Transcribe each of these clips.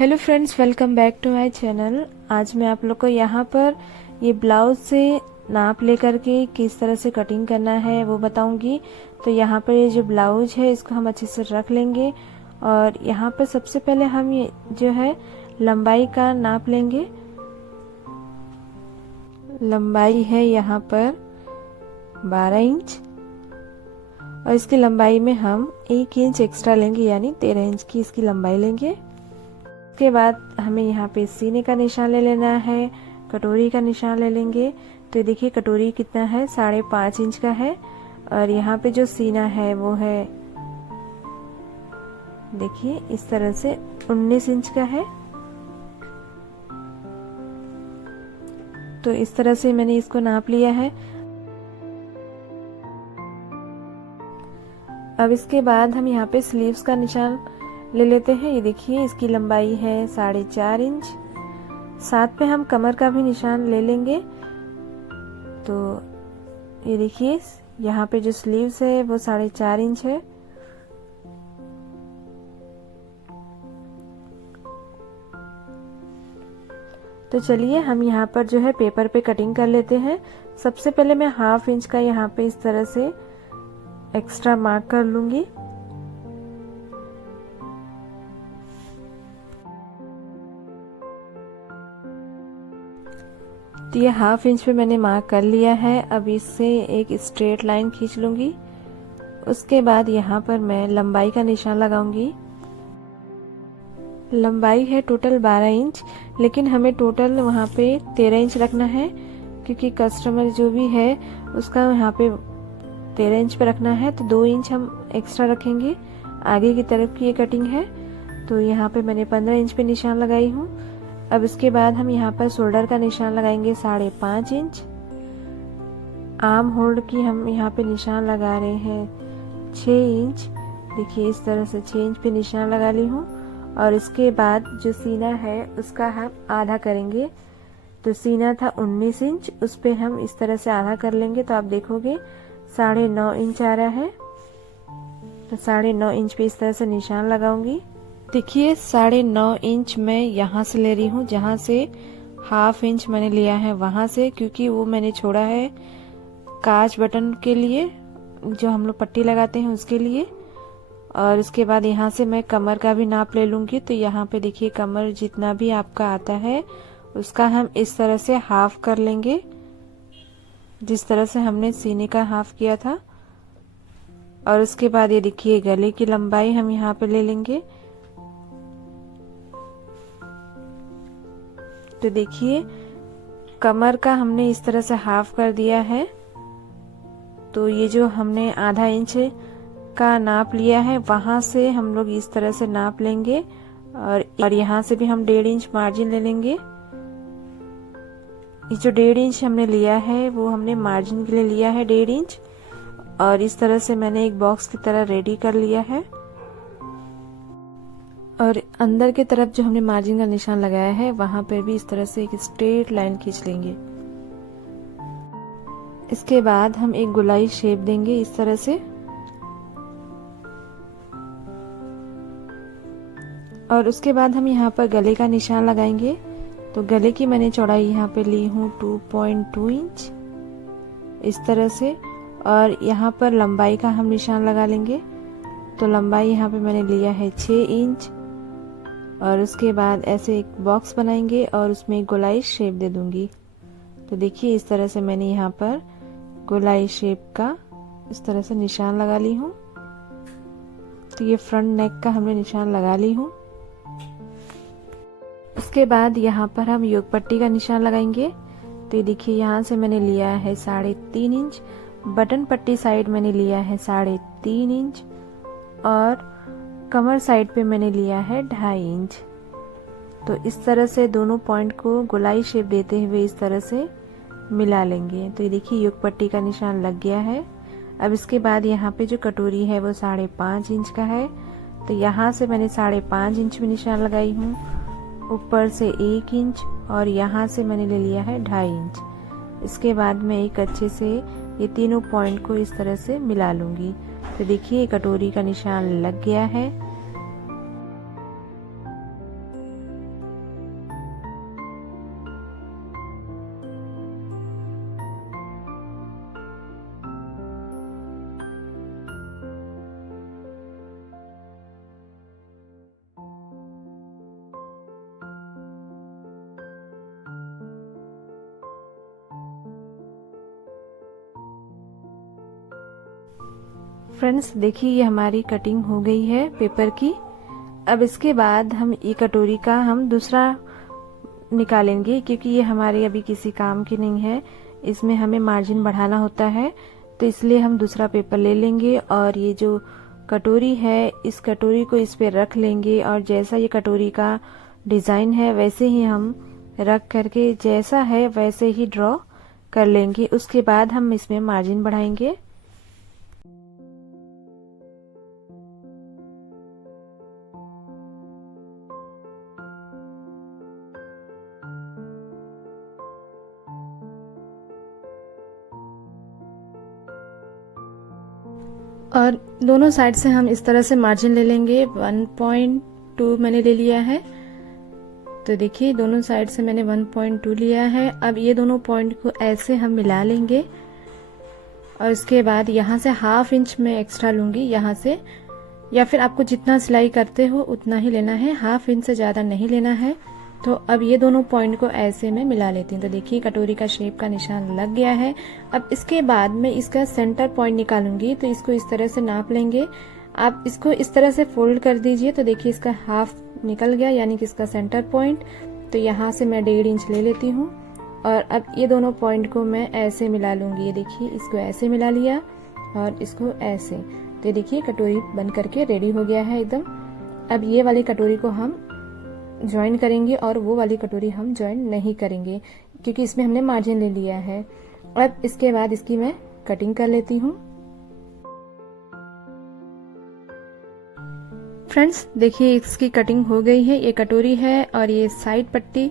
Hello friends, welcome back to my channel. आज मैं आप लोग को यहाँ पर ये ब्लाउज से नाप लेकर के किस तरह से कटिंग करना है वो बताऊंगी। तो यहाँ पर ये जो ब्लाउज है इसको हम अच्छे से रख लेंगे और यहाँ पर सबसे पहले हम ये जो है लंबाई का नाप लेंगे। लंबाई है यहाँ पर 12 इंच और इसकी लंबाई में हम 1 इंच एक्स्ट्रा लेंगे, यानी 13 इंच की इसकी लंबाई लेंगे। उसके बाद हमें यहाँ पे सीने का निशान ले लेना है, कटोरी का निशान ले लेंगे। तो देखिए कटोरी कितना है, 5.5 इंच का है और यहाँ पे जो सीना है वो है देखिए इस तरह से 19 इंच का है। तो इस तरह से मैंने इसको नाप लिया है। अब इसके बाद हम यहाँ पे स्लीव्स का निशान ले लेते हैं। ये देखिए इसकी लंबाई है 4.5 इंच। साथ में हम कमर का भी निशान ले लेंगे। तो ये देखिए यहाँ पे जो स्लीव्स है वो 4.5 इंच है। तो चलिए हम यहाँ पर जो है पेपर पे कटिंग कर लेते हैं। सबसे पहले मैं 1/2 इंच का यहाँ पे इस तरह से एक्स्ट्रा मार्क कर लूंगी। तो ये 1/2 इंच पे मैंने मार्क कर लिया है। अब इससे एक स्ट्रेट लाइन खींच लूंगी। उसके बाद यहाँ पर मैं लंबाई का निशान लगाऊंगी। लंबाई है टोटल 12 इंच, लेकिन हमें टोटल वहाँ पे 13 इंच रखना है, क्योंकि कस्टमर जो भी है उसका यहाँ पे 13 इंच पे रखना है। तो 2 इंच हम एक्स्ट्रा रखेंगे। आगे की तरफ की ये कटिंग है। तो यहाँ पे मैंने 15 इंच पे निशान लगाई हूँ। अब इसके बाद हम यहाँ पर शोल्डर का निशान लगाएंगे 5.5 इंच। आर्म होल्ड की हम यहाँ पे निशान लगा रहे हैं 6 इंच। देखिए इस तरह से 6 इंच पे निशान लगा ली हूँ। और इसके बाद जो सीना है उसका हम आधा करेंगे। तो सीना था 19 इंच, उस पे हम इस तरह से आधा कर लेंगे। तो आप देखोगे 9.5 इंच आ रहा है। तो 9.5 इंच पे इस तरह से निशान लगाऊंगी। देखिए 9.5 इंच मैं यहाँ से ले रही हूँ, जहाँ से 1/2 इंच मैंने लिया है वहां से, क्योंकि वो मैंने छोड़ा है काज बटन के लिए, जो हम लोग पट्टी लगाते हैं उसके लिए। और इसके बाद यहाँ से मैं कमर का भी नाप ले लूंगी। तो यहाँ पे देखिए कमर जितना भी आपका आता है उसका हम इस तरह से 1/2 कर लेंगे, जिस तरह से हमने सीने का 1/2 किया था। और उसके बाद ये देखिए गले की लंबाई हम यहाँ पे ले लेंगे। तो देखिए कमर का हमने इस तरह से 1/2 कर दिया है। तो ये जो हमने आधा इंच का नाप लिया है वहां से हम लोग इस तरह से नाप लेंगे और यहाँ से भी हम 1.5 इंच मार्जिन ले लेंगे। ये जो 1.5 इंच हमने लिया है वो हमने मार्जिन के लिए लिया है 1.5 इंच। और इस तरह से मैंने एक बॉक्स की तरह रेडी कर लिया है। और अंदर की तरफ जो हमने मार्जिन का निशान लगाया है वहां पर भी इस तरह से एक स्ट्रेट लाइन खींच लेंगे। इसके बाद हम एक गोलाई शेप देंगे इस तरह से। और उसके बाद हम यहाँ पर गले का निशान लगाएंगे। तो गले की मैंने चौड़ाई यहाँ पे ली हूँ 2.2 इंच इस तरह से। और यहाँ पर लंबाई का हम निशान लगा लेंगे। तो लंबाई यहाँ पे मैंने लिया है 6 इंच। और उसके बाद ऐसे एक बॉक्स बनाएंगे और उसमें एक गोलाई शेप दे दूंगी। तो देखिए इस तरह से मैंने यहाँ पर गोलाई शेप का इस तरह से निशान लगा ली हूँ। तो ये फ्रंट नेक का हमने निशान लगा ली हूँ। उसके बाद यहाँ पर हम योग पट्टी का निशान लगाएंगे। तो ये देखिए यहाँ से मैंने लिया है 3.5 इंच। बटन पट्टी साइड मैंने लिया है 3.5 इंच और कमर साइड पे मैंने लिया है 2.5 इंच। तो इस तरह से दोनों पॉइंट को गोलाई शेप देते हुए इस तरह से मिला लेंगे। तो ये देखिए योग पट्टी का निशान लग गया है। अब इसके बाद यहाँ पे जो कटोरी है वो 5.5 इंच का है। तो यहाँ से मैंने 5.5 इंच में निशान लगाई हूँ, ऊपर से 1 इंच और यहाँ से मैंने ले लिया है 2.5 इंच। इसके बाद मैं एक अच्छे से ये तीनों पॉइंट को इस तरह से मिला लूंगी। तो देखिए कटोरी का निशान लग गया है। फ्रेंड्स देखिए ये हमारी कटिंग हो गई है पेपर की। अब इसके बाद हम ये कटोरी का हम दूसरा निकालेंगे, क्योंकि ये हमारे अभी किसी काम की नहीं है, इसमें हमें मार्जिन बढ़ाना होता है, तो इसलिए हम दूसरा पेपर ले लेंगे और ये जो कटोरी है इस कटोरी को इस पे रख लेंगे और जैसा ये कटोरी का डिज़ाइन है वैसे ही हम रख करके जैसा है वैसे ही ड्रॉ कर लेंगे। उसके बाद हम इसमें मार्जिन बढ़ाएंगे। और दोनों साइड से हम इस तरह से मार्जिन ले लेंगे। 1.2 मैंने ले लिया है, तो देखिए दोनों साइड से मैंने 1.2 लिया है। अब ये दोनों पॉइंट को ऐसे हम मिला लेंगे और इसके बाद यहाँ से 1/2 इंच में एक्स्ट्रा लूंगी यहाँ से, या फिर आपको जितना सिलाई करते हो उतना ही लेना है, 1/2 इंच से ज़्यादा नहीं लेना है। तो अब ये दोनों पॉइंट को ऐसे मैं मिला लेती हूँ। तो देखिए कटोरी का शेप का निशान लग गया है। अब इसके बाद मैं इसका सेंटर पॉइंट निकालूंगी, तो इसको इस तरह से नाप लेंगे। आप इसको इस तरह से फोल्ड कर दीजिए, तो देखिए इसका 1/2 निकल गया, यानी कि इसका सेंटर पॉइंट। तो यहाँ से मैं 1.5 इंच ले लेती हूँ और अब ये दोनों पॉइंट को मैं ऐसे मिला लूंगी। ये देखिए इसको ऐसे मिला लिया और इसको ऐसे। तो ये देखिए कटोरी बन करके रेडी हो गया है एकदम। अब ये वाली कटोरी को हम ज्वाइन करेंगे और वो वाली कटोरी हम ज्वाइन नहीं करेंगे, क्योंकि इसमें हमने मार्जिन ले लिया है। अब इसके बाद इसकी मैं कटिंग कर लेती हूँ। फ्रेंड्स देखिए इसकी कटिंग हो गई है। ये कटोरी है और ये साइड पट्टी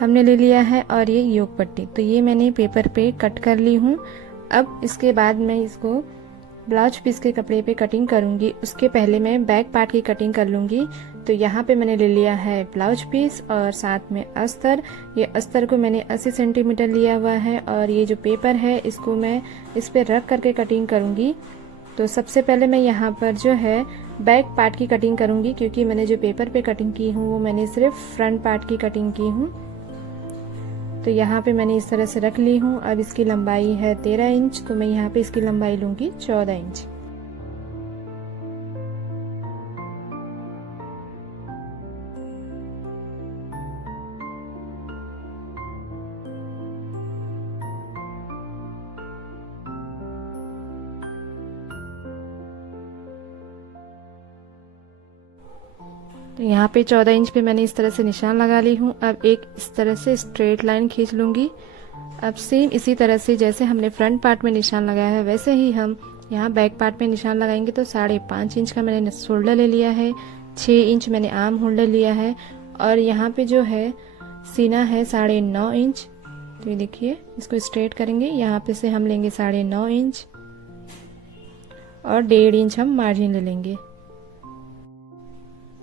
हमने ले लिया है और ये योक पट्टी, तो ये मैंने पेपर पे कट कर ली हूँ। अब इसके बाद मैं इसको ब्लाउज पीस के कपड़े पे कटिंग करूंगी। उसके पहले मैं बैक पार्ट की कटिंग कर लूंगी। तो यहाँ पे मैंने ले लिया है ब्लाउज पीस और साथ में अस्तर। ये अस्तर को मैंने 80 सेंटीमीटर लिया हुआ है और ये जो पेपर है इसको मैं इस पे रख करके कटिंग करूंगी। तो सबसे पहले मैं यहाँ पर जो है बैक पार्ट की कटिंग करूंगी, क्योंकि मैंने जो पेपर पे कटिंग की हूँ वो मैंने सिर्फ फ्रंट पार्ट की कटिंग की हूँ। तो यहाँ पे मैंने इस तरह से रख ली हूँ। अब इसकी लंबाई है 13 इंच, तो मैं यहाँ पे इसकी लंबाई लूंगी 14 इंच। तो यहाँ पे 14 इंच पे मैंने इस तरह से निशान लगा ली हूँ। अब एक इस तरह से स्ट्रेट लाइन खींच लूंगी। अब सेम इसी तरह से जैसे हमने फ्रंट पार्ट में निशान लगाया है वैसे ही हम यहाँ बैक पार्ट में निशान लगाएंगे। तो 5.5 इंच का मैंने शोल्डर ले लिया है, 6 इंच मैंने आर्म होल्डर लिया है और यहाँ पे जो है सीना है 9.5 इंच। तो ये देखिए इसको स्ट्रेट करेंगे, यहाँ पे से हम लेंगे 9.5 इंच और 1.5 इंच हम मार्जिन ले लेंगे।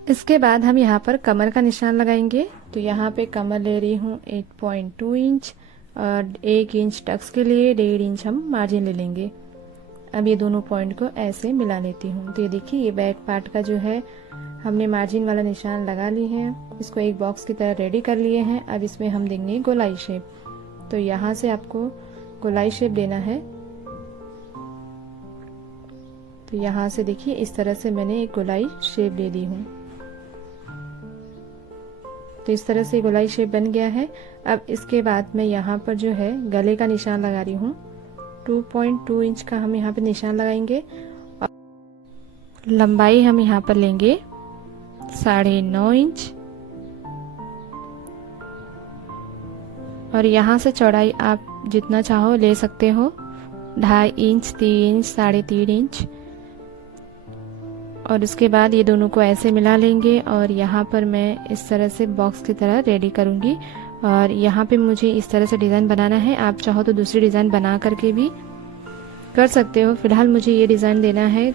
इसके बाद हम यहाँ पर कमर का निशान लगाएंगे। तो यहाँ पे कमर ले रही हूँ 8.2 इंच और 1 इंच टक्स के लिए 1.5 इंच हम मार्जिन ले लेंगे। अब ये दोनों पॉइंट को ऐसे मिला लेती हूँ। तो ये देखिए ये बैक पार्ट का जो है हमने मार्जिन वाला निशान लगा ली है, इसको एक बॉक्स की तरह रेडी कर लिए हैं। अब इसमें हम देंगे गोलाई शेप। तो यहाँ से आपको गोलाई शेप देना है। तो यहाँ से देखिए इस तरह से मैंने एक गोलाई शेप दे दी हूँ। तो इस तरह से गोलाई शेप बन गया है। अब इसके बाद मैं यहाँ पर जो है गले का निशान लगा रही हूँ। 2.2 इंच का हम यहाँ पे निशान लगाएंगे और लंबाई हम यहाँ पर लेंगे 9.5 इंच और यहाँ से चौड़ाई आप जितना चाहो ले सकते हो, 2.5 इंच, 3 इंच, 3.5 इंच। और उसके बाद ये दोनों को ऐसे मिला लेंगे और यहाँ पर मैं इस तरह से बॉक्स की तरह रेडी करूँगी और यहाँ पे मुझे इस तरह से डिज़ाइन बनाना है। आप चाहो तो दूसरी डिज़ाइन बना करके भी कर सकते हो, फिलहाल मुझे ये डिज़ाइन देना है।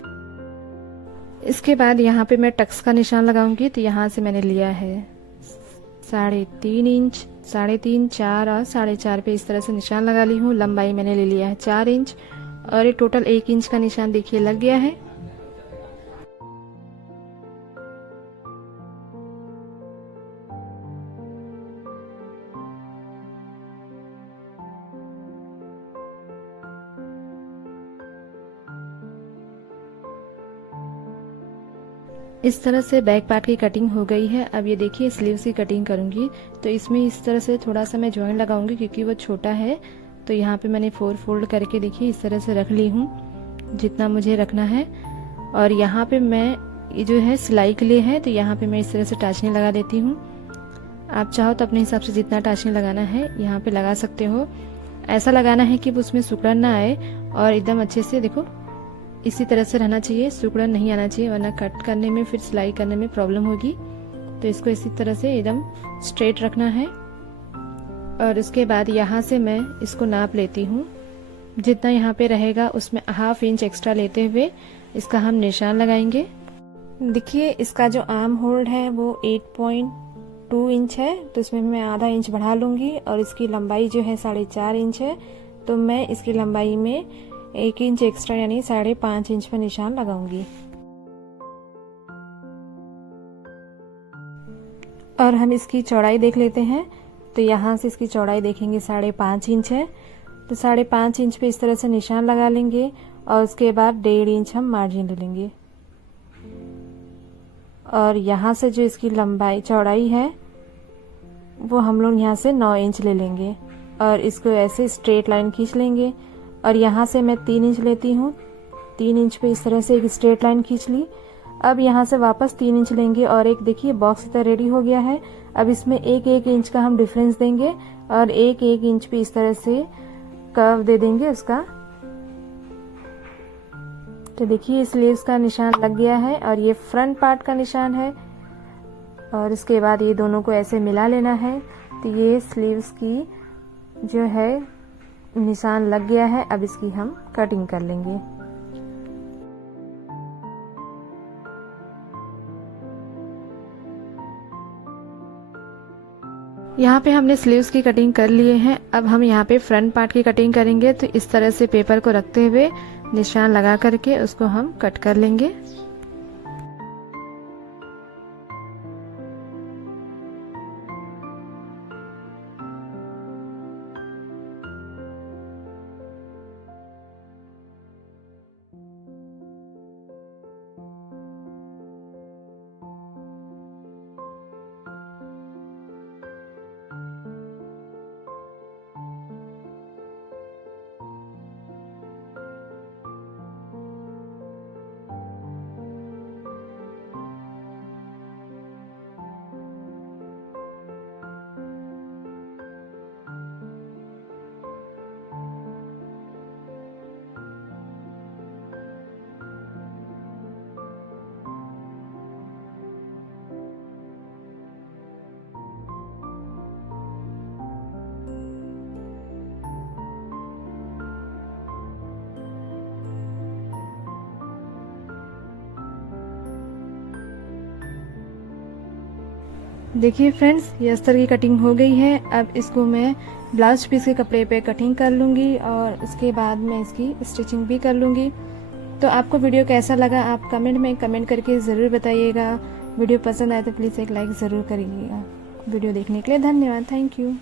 इसके बाद यहाँ पे मैं टक्स का निशान लगाऊंगी। तो यहाँ से मैंने लिया है 3.5 इंच, 3.5, 4 और 4.5 पे इस तरह से निशान लगा ली हूँ। लंबाई मैंने ले लिया है 4 इंच और ये टोटल 1 इंच का निशान देखिए लग गया है। इस तरह से बैक पार्ट की कटिंग हो गई है। अब ये देखिए स्लीव्स की कटिंग करूँगी तो इसमें इस तरह से थोड़ा सा मैं जॉइंट लगाऊंगी क्योंकि वो छोटा है। तो यहाँ पे मैंने 4 फोल्ड करके देखिए इस तरह से रख ली हूँ जितना मुझे रखना है। और यहाँ पे मैं ये जो है सिलाई के लिए है तो यहाँ पे मैं इस तरह से टाचनी लगा देती हूँ। आप चाहो तो अपने हिसाब से जितना टाचनी लगाना है यहाँ पे लगा सकते हो। ऐसा लगाना है कि उसमें सिकुड़न ना आए और एकदम अच्छे से देखो इसी तरह से रहना चाहिए, सिकुड़न नहीं आना चाहिए वरना कट करने में फिर सिलाई करने में प्रॉब्लम होगी। तो इसको इसी तरह से एकदम स्ट्रेट रखना है। और उसके बाद यहाँ से मैं इसको नाप लेती हूँ, जितना यहाँ पे रहेगा उसमें ½ इंच एक्स्ट्रा लेते हुए इसका हम निशान लगाएंगे। देखिए इसका जो आर्म होल्ड है वो 8.2 इंच है तो इसमें मैं ½ इंच बढ़ा लूंगी। और इसकी लंबाई जो है 4.5 इंच है तो मैं इसकी लंबाई में 1 इंच एक्स्ट्रा यानी 5.5 इंच पर निशान लगाऊंगी। और हम इसकी चौड़ाई देख लेते हैं तो यहाँ से इसकी चौड़ाई देखेंगे 5.5 इंच है तो 5.5 इंच पे इस तरह से निशान लगा लेंगे। और उसके बाद 1.5 इंच हम मार्जिन ले लेंगे। और यहाँ से जो इसकी लंबाई चौड़ाई है वो हम लोग यहाँ से 9 इंच ले लेंगे और इसको ऐसे स्ट्रेट लाइन खींच लेंगे। और यहाँ से मैं 3 इंच लेती हूँ, 3 इंच पे इस तरह से एक स्ट्रेट लाइन खींच ली। अब यहाँ से वापस 3 इंच लेंगे और एक देखिए बॉक्स इतना रेडी हो गया है। अब इसमें 1-1 इंच का हम डिफरेंस देंगे और 1-1 इंच पे इस तरह से कर्व दे देंगे उसका। तो देखिए स्लीव्स का निशान लग गया है और ये फ्रंट पार्ट का निशान है। और इसके बाद ये दोनों को ऐसे मिला लेना है। तो ये स्लीव्स की जो है निशान लग गया है। अब इसकी हम कटिंग कर लेंगे। यहाँ पे हमने स्लीव्स की कटिंग कर लिए हैं। अब हम यहाँ पे फ्रंट पार्ट की कटिंग करेंगे। तो इस तरह से पेपर को रखते हुए निशान लगा करके उसको हम कट कर लेंगे। देखिए फ्रेंड्स ये अस्तर की कटिंग हो गई है। अब इसको मैं ब्लाउज पीस के कपड़े पे कटिंग कर लूँगी और उसके बाद मैं इसकी स्टिचिंग भी कर लूँगी। तो आपको वीडियो कैसा लगा आप कमेंट में कमेंट करके ज़रूर बताइएगा। वीडियो पसंद आए तो प्लीज़ एक लाइक ज़रूर करिएगा। वीडियो देखने के लिए धन्यवाद। Thank you.